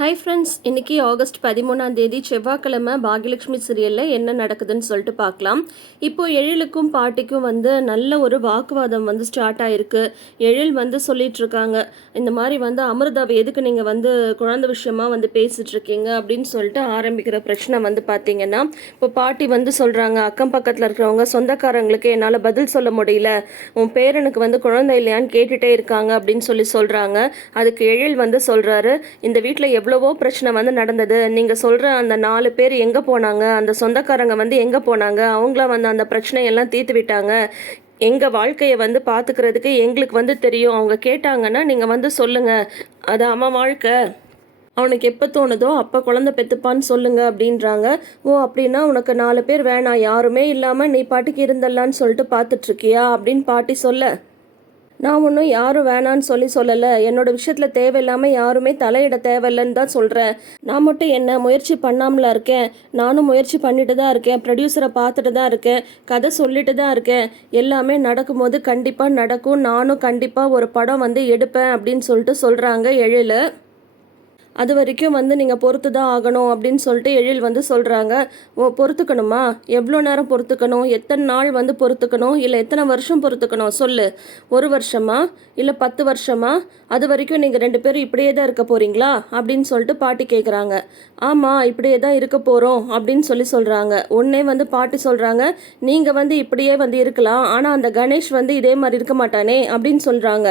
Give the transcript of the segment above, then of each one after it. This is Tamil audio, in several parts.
ஹாய் ஃப்ரெண்ட்ஸ் இன்னைக்கு ஆகஸ்ட் பதிமூணாம் தேதி செவ்வாய்க்கிழமை பாகியலட்சுமி சீரியலில் என்ன நடக்குதுன்னு சொல்லிட்டு பார்க்கலாம். இப்போது எழிலுக்கும் பாட்டிக்கும் வந்து நல்ல ஒரு வாக்குவாதம் வந்து ஸ்டார்ட் ஆகிருக்கு எழில் வந்து சொல்லிகிட்ருக்காங்க இந்த மாதிரி வந்து அமிர்தாவை எதுக்கு நீங்கள் வந்து குழந்த விஷயமா வந்து பேசிகிட்ருக்கீங்க அப்படின்னு சொல்லிட்டு ஆரம்பிக்கிற பிரச்சனை வந்து பார்த்தீங்கன்னா இப்போ பாட்டி வந்து சொல்கிறாங்க அக்கம் பக்கத்தில் இருக்கிறவங்க சொந்தக்காரங்களுக்கு என்னால் பதில் சொல்ல முடியல உன் பேரனுக்கு வந்து குழந்தை இல்லையான்னு கேட்டுகிட்டே இருக்காங்க அப்படின்னு சொல்லி சொல்கிறாங்க அதுக்கு எழில் வந்து சொல்கிறாரு இந்த வீட்டில் எவ்வளோ எவ்வளவோ பிரச்சனை வந்து நடந்தது. நீங்கள் சொல்கிற அந்த நாலு பேர் எங்கே போனாங்க? அந்த சொந்தக்காரங்க வந்து எங்கே போனாங்க? அவங்கள வந்து அந்த பிரச்சனையெல்லாம் தீர்த்து விட்டாங்க. எங்கள் வாழ்க்கையை வந்து பார்த்துக்கிறதுக்கு எங்களுக்கு வந்து தெரியும். அவங்க கேட்டாங்கன்னா நீங்கள் வந்து சொல்லுங்கள் அது அவன் வாழ்க்கை. அவனுக்கு எப்போ தோணுதோ அப்போ குழந்தை பெற்றுப்பான்னு சொல்லுங்க அப்படின்றாங்க. ஓ அப்படின்னா உனக்கு நாலு பேர் வேணாம். யாருமே இல்லாமல் நீ பாட்டுக்கு இருந்தல்லான்னு சொல்லிட்டு பார்த்துட்ருக்கியா அப்படின்னு பாட்டி சொல்ல. நான் ஒன்றும் யாரும் வேணான்னு சொல்லி சொல்லலை. என்னோட விஷயத்தில் தேவையில்லாமல் யாருமே தலையிட தேவையில்லைன்னு தான் சொல்கிறேன் நான் மட்டும் என்ன முயற்சி பண்ணாமல இருக்கேன்? நானும் முயற்சி பண்ணிட்டு தான் இருக்கேன். ப்ரொடியூசரை பார்த்துட்டு தான் இருக்கேன். கதை சொல்லிட்டு தான் இருக்கேன். எல்லாமே நடக்கும்போது கண்டிப்பாக நடக்கும். நானும் கண்டிப்பாக ஒரு படம் வந்து எடுப்பேன் அப்படின்னு சொல்லிட்டு சொல்கிறாங்க எழில். அது வரைக்கும் வந்து நீங்கள் பொறுத்து தான் ஆகணும் அப்படின்னு சொல்லிட்டு எழில் வந்து சொல்கிறாங்க ஓ பொறுத்துக்கணுமா? எவ்வளோ நேரம் பொறுத்துக்கணும்? எத்தனை நாள் வந்து பொறுத்துக்கணும்? இல்லை எத்தனை வருஷம் பொறுத்துக்கணும்? சொல்லு. ஒரு வருஷமா? இல்லை பத்து வருஷமா? அது வரைக்கும் நீங்கள் ரெண்டு பேரும் இப்படியே தான் இருக்க போகிறீங்களா அப்படின்னு சொல்லிட்டு பாட்டி கேட்குறாங்க ஆமாம் இப்படியே தான் இருக்க போகிறோம் அப்படின்னு சொல்லி சொல்கிறாங்க ஒன்றே வந்து பாட்டி சொல்கிறாங்க நீங்கள் வந்து இப்படியே வந்து இருக்கலாம். ஆனால் அந்த கணேஷ் வந்து இதே மாதிரி இருக்க மாட்டானே அப்படின்னு சொல்கிறாங்க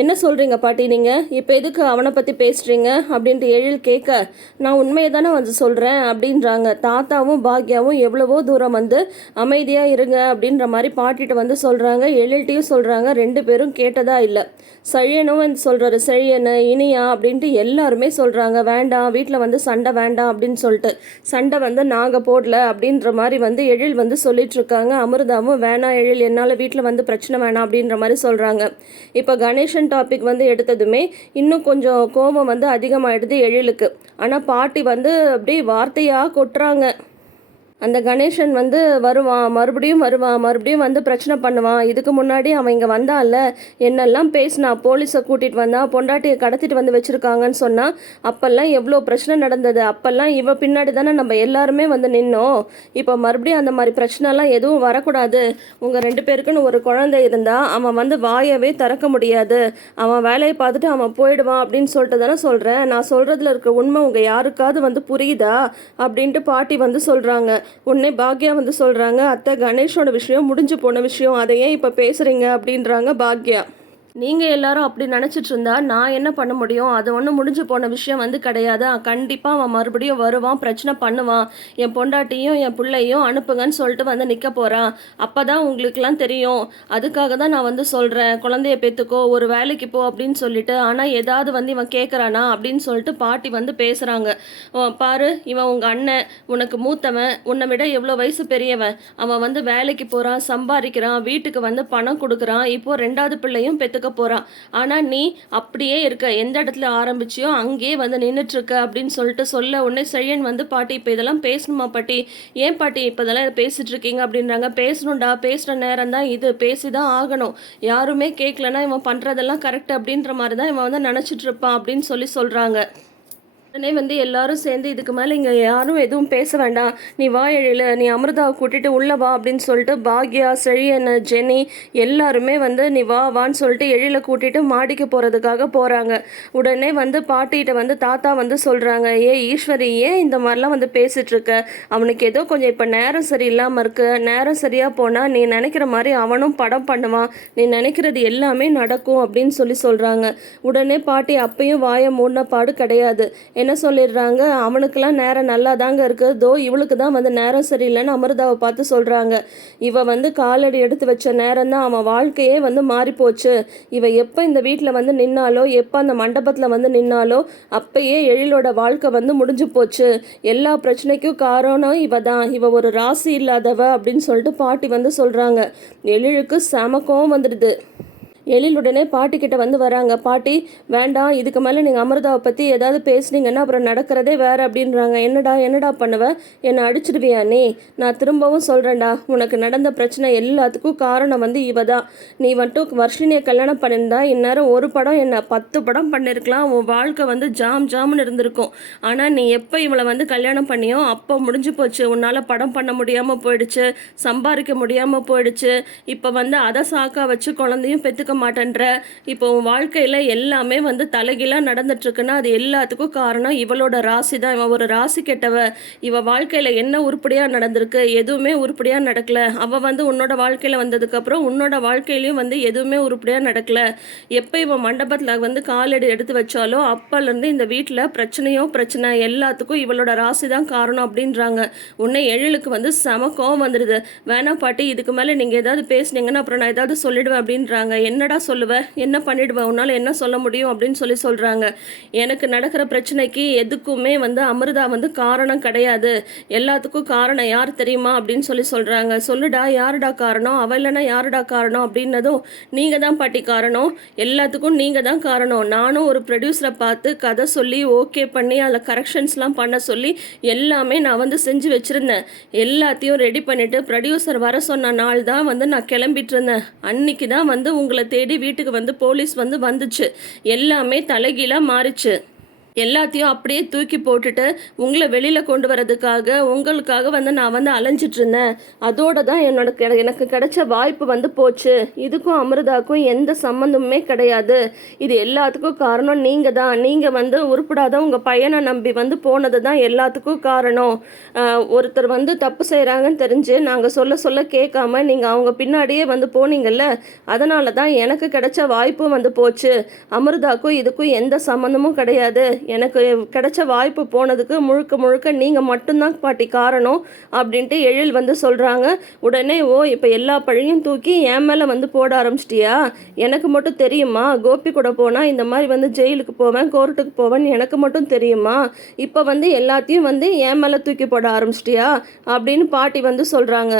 என்ன சொல்கிறீங்க பாட்டி நீங்கள் இப்போ எதுக்கு அவனை பற்றி பேசுகிறீங்க அப்படின்ட்டு எழில் கேட்க நான் உண்மையை தானே வந்து சொல்கிறேன் அப்படின்றாங்க. தாத்தாவும் பாக்யாவும் எவ்வளவோ தூரம் வந்து அமைதியாக இருங்க அப்படின்ற மாதிரி பாட்டிட்டு வந்து சொல்கிறாங்க எழில்ட்டையும் சொல்கிறாங்க ரெண்டு பேரும் கேட்டதா இல்லை. சழியனும் வந்து சொல்கிறாரு செழியனு இனியா அப்படின்ட்டு எல்லாருமே சொல்கிறாங்க வேண்டாம் வீட்டில் வந்து சண்டை வேண்டாம் அப்படின்னு சொல்லிட்டு சண்டை வந்து நாங்கள் போடல அப்படின்ற மாதிரி வந்து எழில் வந்து சொல்லிட்டு இருக்காங்க. அமிர்தாவும் வேணாம் எழில் என்னால் வீட்டில் வந்து பிரச்சனை வேணாம் அப்படின்ற மாதிரி சொல்கிறாங்க இப்போ கணேசன் டாபிக் வந்து எடுத்ததுமே இன்னும் கொஞ்சம் கோபம் வந்து அதிகமாகிடுது வருது எழிலுக்கு ஆனால் பாட்டி வந்து அப்படியே வார்த்தையாக கொட்டுறாங்க. அந்த கணேசன் வந்து வருவான் மறுபடியும் வருவான் மறுபடியும் வந்து பிரச்சனை பண்ணுவான். இதுக்கு முன்னாடி அவன் இங்கே வந்தான்ல என்னெல்லாம் பேசினா போலீஸை கூட்டிகிட்டு வந்தான் பொண்டாட்டியை கடத்திட்டு வந்து வச்சுருக்காங்கன்னு சொன்னால் அப்போல்லாம் எவ்வளோ பிரச்சனை நடந்தது? அப்போல்லாம் இவ பின்னாடி தானே நம்ம எல்லாருமே வந்து நின்னோம். இப்போ மறுபடியும் அந்த மாதிரி பிரச்சனைலாம் எதுவும் வரக்கூடாது. உங்கள் ரெண்டு பேருக்குன்னு ஒரு குழந்தை இருந்தால் அவன் வந்து வாயவே திறக்க முடியாது. அவன் வேலையை பார்த்துட்டு அவன் போயிடுவான் அப்படின்னு சொல்லிட்டு தானே சொல்கிறேன் நான் சொல்கிறதுல இருக்க உண்மை உங்கள் யாருக்காவது வந்து புரியுதா? அப்படின்ட்டு பாட்டி வந்து சொல்கிறாங்க உடனே பாக்யா வந்து சொல்கிறாங்க அத்தை கணேஷோட விஷயம் முடிஞ்சு போன விஷயம் அதை ஏன் இப்போ பேசுகிறீங்க அப்படின்றாங்க பாக்யா. நீங்கள் எல்லாரும் அப்படி நினச்சிட்டு இருந்தா நான் என்ன பண்ண முடியும்? அது ஒன்றும் முடிஞ்சு போன விஷயம் வந்து கிடையாது? கண்டிப்பாக அவன் மறுபடியும் வருவான் பிரச்சனை பண்ணுவான். என் பொண்டாட்டியும் என் பிள்ளையும் அனுப்புங்கன்னு சொல்லிட்டு வந்து நிற்க போகிறான் அப்போ தான் உங்களுக்குலாம் தெரியும். அதுக்காக தான் நான் வந்து சொல்கிறேன் குழந்தைய பெற்றுக்கோ ஒரு வேலைக்கு போ அப்படின்னு சொல்லிட்டு. ஆனால் ஏதாவது வந்து இவன் கேட்குறானா அப்படின்னு சொல்லிட்டு பாட்டி வந்து பேசுகிறாங்க பாரு இவன் உங்கள் அண்ணன். உனக்கு மூத்தவன். உன்னை விட எவ்வளோ வயசு பெரியவன். அவன் வந்து வேலைக்கு போகிறான் சம்பாதிக்கிறான். வீட்டுக்கு வந்து பணம் கொடுக்குறான். இப்போது ரெண்டாவது பிள்ளையும் பெற்றுக்க போகிறான் ஆனால் நீ அப்படியே இருக்க. எந்த இடத்துல ஆரம்பிச்சியோ அங்கேயே வந்து நின்றுட்டுருக்க அப்படின்னு சொல்லிட்டு சொல்ல உடனே செழியன் வந்து பாட்டி இப்போ இதெல்லாம் பேசணுமா பாட்டி? ஏன் பாட்டி இப்போ இதெல்லாம் பேசிட்டு இருக்கீங்க? அப்படின்றாங்க. பேசணும்டா. பேசுகிற நேரம் தான் இது. பேசி தான் ஆகணும். யாருமே கேட்கலன்னா இவன் பண்ணுறதெல்லாம் கரெக்ட் அப்படின்ற மாதிரி தான் இவன் வந்து நினச்சிட்டு இருப்பான். அப்படின்னு சொல்லி சொல்கிறாங்க உடனே வந்து எல்லாரும் சேர்ந்து இதுக்கு மேலே இங்கே யாரும் எதுவும் பேச வேண்டாம். நீ வா எழில நீ அமிர்தாவை கூட்டிட்டு உள்ளே வா அப்படின்னு சொல்லிட்டு பாக்யா செழியன் ஜெனி எல்லாருமே வந்து நீ வா வான்னு சொல்லிட்டு எழில கூட்டிட்டு மாடிக்கு போகிறதுக்காக போகிறாங்க உடனே வந்து பாட்டிகிட்ட வந்து தாத்தா வந்து சொல்கிறாங்க ஏ ஈஸ்வரி ஏன் இந்த மாதிரிலாம் வந்து பேசிகிட்ருக்க அவனுக்கு ஏதோ கொஞ்சம் இப்போ நேரம் சரியில்லாமல் இருக்கு. நேரம் சரியாக போனால் நீ நினைக்கிற மாதிரி அவனும் படம் பண்ணுவான். நீ நினைக்கிறது எல்லாமே நடக்கும் அப்படின்னு சொல்லி சொல்கிறாங்க உடனே பாட்டி அப்பயும் வாயை மூடின பாடு கிடையாது. என்ன சொல்லிடுறாங்க? அவனுக்கெல்லாம் நேரம் நல்லா தாங்க இருக்குது தோ இவளுக்கு தான் வந்து நேரம் சரியில்லைன்னு அமிர்தாவை பார்த்து சொல்கிறாங்க இவ வந்து காலடி எடுத்து வச்ச நேரம் தான் அவன் வாழ்க்கையே வந்து மாறிப்போச்சு. இவ எப்போ இந்த வீட்டில் வந்து நின்னாலோ எப்போ அந்த மண்டபத்தில் வந்து நின்னாலோ அப்பயே எழிலோட வாழ்க்கை வந்து முடிஞ்சு போச்சு. எல்லா பிரச்சனைக்கும் காரணம் இவ தான் இவ ஒரு ராசி இல்லாதவ அப்படின்னு சொல்லிட்டு பாட்டி வந்து சொல்கிறாங்க எழிலுக்கு செம கோவம் வந்துடுது. எழில் உடனே பாட்டி கிட்ட வந்து வராங்க. பாட்டி வேண்டாம் இதுக்கு மேலே நீங்கள் அமிர்தாவை பற்றி ஏதாவது பேசுனீங்கன்னா அப்புறம் நடக்கிறதே வேறு அப்படின்றாங்க. என்னடா என்னடா பண்ணுவ? என்னை அடிச்சிடுவியா நீ? நான் திரும்பவும் சொல்கிறேன்டா உனக்கு நடந்த பிரச்சனை எல்லாத்துக்கும் காரணம் வந்து இவ தான் நீ மட்டும் வர்ஷினியை கல்யாணம் பண்ணியிருந்தா இந்நேரம் ஒரு படம் என்ன பத்து படம் பண்ணியிருக்கலாம். உன் வாழ்க்கை வந்து ஜாம் ஜாம்னு இருந்திருக்கும். ஆனால் நீ எப்போ இவளை வந்து கல்யாணம் பண்ணியோ அப்போ முடிஞ்சு போச்சு. உன்னால் படம் பண்ண முடியாமல் போயிடுச்சு சம்பாதிக்க முடியாமல் போயிடுச்சு. இப்போ வந்து அதை சாக்கா வச்சு குழந்தையும் பெற்றுக்க மாட்டேன்ற இப்போ உன் வாழ்க்கையில் எல்லாமே வந்து தலைகீழாக நடந்துட்டுருக்குன்னா அது எல்லாத்துக்கும் காரணம் இவளோட ராசி தான் இவன் ஒரு ராசி கெட்டவ இவள் வாழ்க்கையில் என்ன உருப்படியாக நடந்திருக்கு எதுவுமே உருப்படியாக நடக்கல. அவள் வந்து உன்னோட வாழ்க்கையில் வந்ததுக்கப்புறம் உன்னோட வாழ்க்கையிலையும் வந்து எதுவுமே உருப்படியாக நடக்கல. எப்போ இவன் மண்டபத்தில் வந்து காலடி எடுத்து வச்சாலோ அப்போலேருந்து இந்த வீட்டில் பிரச்சனையோ பிரச்சனை எல்லாத்துக்கும் இவளோட ராசி தான் காரணம் அப்படின்றாங்க. உன்னை எழிலுக்கு வந்து செம கோவம் வந்துடுது வேணாம் பாட்டி இதுக்கு மேலே நீங்கள் ஏதாவது பேசுனீங்கன்னா அப்புறம் நான் ஏதாவது சொல்லிடுவேன் அப்படின்றாங்க. என்னடா சொல்லுவேன் என்ன பண்ணிடுவேன் உன்னால் என்ன சொல்ல முடியும்? அப்படின்னு சொல்லி சொல்கிறாங்க எனக்கு நடக்கிற பிரச்சனைக்கு எதுக்குமே வந்து அமிர்தா வந்து காரணம் கிடையாது. எல்லாத்துக்கும் காரணம் யார் தெரியுமா? அப்படின்னு சொல்லி சொல்கிறாங்க சொல்லுடா யாருடா காரணம்? அவ இல்லைனா யாருடா காரணம்? அப்படின்னதும் நீங்கள் தான் பாட்டி காரணம். எல்லாத்துக்கும் நீங்கள் தான் காரணம். நானும் ஒரு ப்ரொடியூசரை பார்த்து கதை சொல்லி ஓகே பண்ணி அதில் கரெக்ஷன்ஸ்லாம் பண்ண சொல்லி எல்லாமே நான் வந்து செஞ்சு வச்சுருந்தேன். எல்லாத்தையும் ரெடி பண்ணிவிட்டு ப்ரொடியூசர் வர சொன்ன நாள் தான் வந்து நான் கிளம்பிட்டு இருந்தேன். அன்னைக்கு தான் வந்து உங்களை தேடி வீட்டுக்கு வந்து போலீஸ் வந்து வந்துச்சு. எல்லாமே தலைகீழாக மாறிச்சு. எல்லாத்தையும் அப்படியே தூக்கி போட்டுட்டு உங்களை வெளியில் கொண்டு வரதுக்காக உங்களுக்காக வந்து நான் வந்து அலைஞ்சிட்டு இருந்தேன். அதோட தான் என்னோட எனக்கு கிடைச்ச வாய்ப்பு வந்து போச்சு. இதுக்கும் அமிர்தாக்கும் எந்த சம்மந்தமுமே கிடையாது. இது எல்லாத்துக்கும் காரணம் நீங்கள் தான். நீங்கள் வந்து உருப்படாத உங்கள் பையனை நம்பி வந்து போனது தான் எல்லாத்துக்கும் காரணம். ஒருத்தர் வந்து தப்பு செய்கிறாங்கன்னு தெரிஞ்சு நாங்கள் சொல்ல சொல்ல கேட்காம நீங்கள் அவங்க பின்னாடியே வந்து போனீங்கல்ல அதனால தான் எனக்கு கிடைச்ச வாய்ப்பும் வந்து போச்சு. அமிர்தாக்கும் இதுக்கும் எந்த சம்மந்தமும் கிடையாது. எனக்கு கிடைச்ச வாய்ப்பு போனதுக்கு முழுக்க முழுக்க நீங்கள் மட்டும்தான் பாட்டி காரணம் அப்படின்ட்டு எழில் வந்து சொல்கிறாங்க உடனே ஓ இப்போ எல்லா பழியும் தூக்கி என் மேலே வந்து போட ஆரம்பிச்சிட்டியா? எனக்கு மட்டும் தெரியுமா? கோபி கூட போனால் இந்த மாதிரி வந்து ஜெயிலுக்கு போவேன் கோர்ட்டுக்கு போவேன் எனக்கு மட்டும் தெரியுமா? இப்போ வந்து எல்லாத்தையும் வந்து என் மேலே தூக்கி போட ஆரம்பிச்சிட்டியா? அப்படின்னு பாட்டி வந்து சொல்கிறாங்க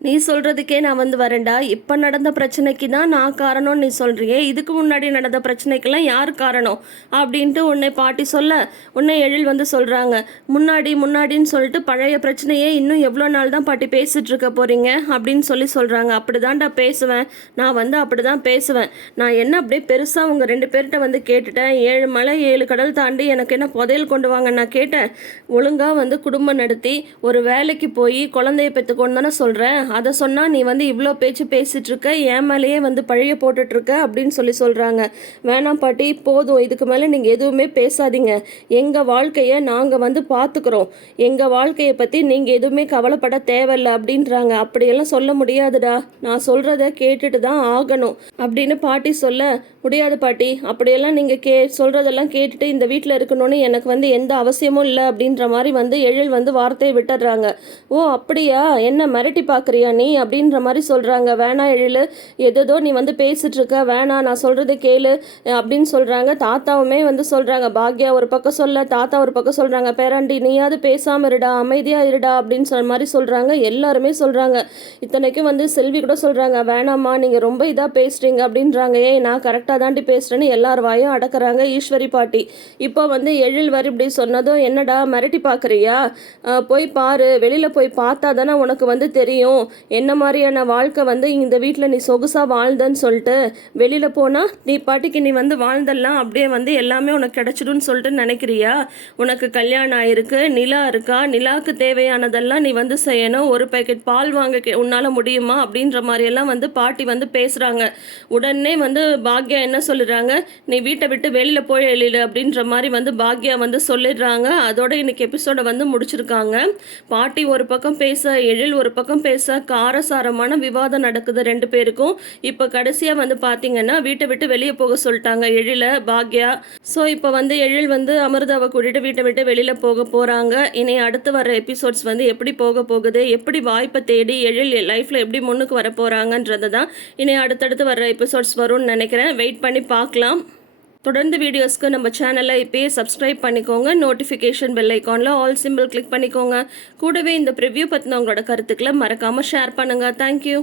நீ சொல்கிறதுக்கே நான் வந்து வரேன்டா. இப்போ நடந்த பிரச்சனைக்கு தான் நான் காரணம்னு நீ சொல்கிறியே இதுக்கு முன்னாடி நடந்த பிரச்சனைக்கெல்லாம் யார் காரணம்? அப்படின்ட்டு உன்னை பாட்டி சொல்ல உன்னை எழில் வந்து சொல்கிறாங்க முன்னாடி முன்னாடின்னு சொல்லிட்டு பழைய பிரச்சனையே இன்னும் எவ்வளோ நாள் தான் பாட்டி பேசிகிட்டு இருக்க போகிறீங்க அப்படின்னு சொல்லி சொல்கிறாங்க அப்படி தான்டா பேசுவேன். நான் வந்து அப்படி தான் பேசுவேன். நான் என்ன அப்படியே பெருசாக உங்கள் ரெண்டு பேர்கிட்ட வந்து கேட்டுட்டேன். ஏழு மலை ஏழு கடல் தாண்டி எனக்கு என்ன புதையல் கொண்டு வாங்க நான் கேட்டேன். ஒழுங்காக வந்து குடும்பம் நடத்தி ஒரு வேலைக்கு போய் குழந்தைய பெற்றுக்கொண்டு தானே சொல்கிறேன் அதை சொன்னால் நீ வந்து இவ்வளோ பேச்சு பேசிகிட்ருக்க என் மேலேயே வந்து பழைய போட்டுட்ருக்க அப்படின்னு சொல்லி சொல்கிறாங்க வேணாம் பாட்டி போதும். இதுக்கு மேலே நீங்கள் எதுவுமே பேசாதீங்க. எங்கள் வாழ்க்கையை நாங்கள் வந்து பார்த்துக்குறோம் எங்கள் வாழ்க்கையை பற்றி நீங்கள் எதுவுமே கவலைப்பட தேவையில்ல அப்படின்றாங்க. அப்படியெல்லாம் சொல்ல முடியாதுடா. நான் சொல்கிறத கேட்டுட்டு தான் ஆகணும் அப்படின்னு பாட்டி சொல்ல முடியாது பாட்டி அப்படியெல்லாம் நீங்கள் கே சொல்கிறதெல்லாம் கேட்டுட்டு இந்த வீட்டில் இருக்கணும்னு எனக்கு வந்து எந்த அவசியமும் இல்லை அப்படின்ற மாதிரி வந்து எழில் வந்து வார்த்தையை விட்டுடுறாங்க. ஓ அப்படியா? என்ன மிரட்டி பார்க்குறியா நீ? அப்படின்ற மாதிரி சொல்கிறாங்க வேணாம் எழில் எதோ நீ வந்து பேசிகிட்ருக்க வேணா வேணாம் நான் சொல்கிறத கேளு அப்படின்னு சொல்கிறாங்க தாத்தாவுமே வந்து சொல்கிறாங்க பாக்யா ஒரு பக்கம் சொல்ல தாத்தா ஒரு பக்கம் சொல்கிறாங்க பேராண்டி நீயாவது பேசாமல் இருடா அமைதியாக இருடா அப்படின்னு சொல்ற மாதிரி சொல்கிறாங்க எல்லாருமே சொல்கிறாங்க இத்தனைக்கும் வந்து செல்வி கூட சொல்கிறாங்க வேணாம்மா நீங்கள் ரொம்ப இதாக பேசுகிறீங்க அப்படின்றாங்க. ஏய் நான் கரெக்ட் கரெக்டாக தாண்டி பேசுகிறேன்னு எல்லார் வாயும் அடக்கிறாங்க ஈஸ்வரி பாட்டி. இப்போ வந்து எழில் வரி இப்படி சொன்னதும் என்னடா மிரட்டி பார்க்குறியா? போய் பாரு. வெளியில் போய் பார்த்தா தானே உனக்கு வந்து தெரியும். என்ன மாதிரியான வாழ்க்கை வந்து இந்த வீட்டில் நீ சொகுசாக வாழ்ந்தன்னு சொல்லிட்டு வெளியில் போனால் நீ பாட்டிக்கு நீ வந்து வாழ்ந்தெல்லாம் அப்படியே வந்து எல்லாமே உனக்கு கிடச்சிடும்னு சொல்லிட்டு நினைக்கிறியா? உனக்கு கல்யாணம் ஆயிருக்கு நிலா இருக்கா? நிலாவுக்கு தேவையானதெல்லாம் நீ வந்து செய்யணும். ஒரு பேக்கெட் பால் வாங்க கே- முடியுமா? அப்படின்ற மாதிரியெல்லாம் வந்து பாட்டி வந்து பேசுகிறாங்க உடனே வந்து பாக்யா என்ன சொல்லிடுறாங்க நீ வீட்டை விட்டு வெளியில் போய் எழில அப்படின்ற மாதிரி வந்து பாக்யா வந்து சொல்லிடுறாங்க. அதோட இன்னைக்கு எபிசோடை வந்து முடிச்சிருக்காங்க. பாட்டி ஒரு பக்கம் பேச எழில் ஒரு பக்கம் பேச காரசாரமான விவாதம் நடக்குது ரெண்டு பேருக்கும். இப்போ கடைசியாக வந்து பார்த்தீங்கன்னா வீட்டை விட்டு வெளியே போக சொல்லிட்டாங்க எழில பாக்யா. ஸோ இப்போ வந்து எழில் வந்து அமிர்தாவை கூட்டிட்டு வீட்டை விட்டு வெளியில் போக போகிறாங்க இனி அடுத்து வர எபிசோட்ஸ் வந்து எப்படி போக போகுது? எப்படி வாய்ப்பை தேடி எழில் லைஃப்பில் எப்படி முன்னுக்கு வர போகிறாங்கன்றது தான் இனி அடுத்தடுத்து வர எபிசோட்ஸ் வரும்னு நினைக்கிறேன். வெயிட் பண்ணி பார்க்கலாம். தொடர்ந்து வீடியோஸ்க்கு நம்ம சேனலை இப்போயே சப்ஸ்கிரைப் பண்ணிக்கோங்க. நோட்டிஃபிகேஷன் பெல் ஐக்கானில் ஆல் சிம்பிள் கிளிக் பண்ணிக்கோங்க. கூடவே இந்த ப்ரிவ்யூ பற்றின உங்களோட கருத்துக்களை மறக்காமல் ஷேர் பண்ணுங்கள் தேங்க்யூ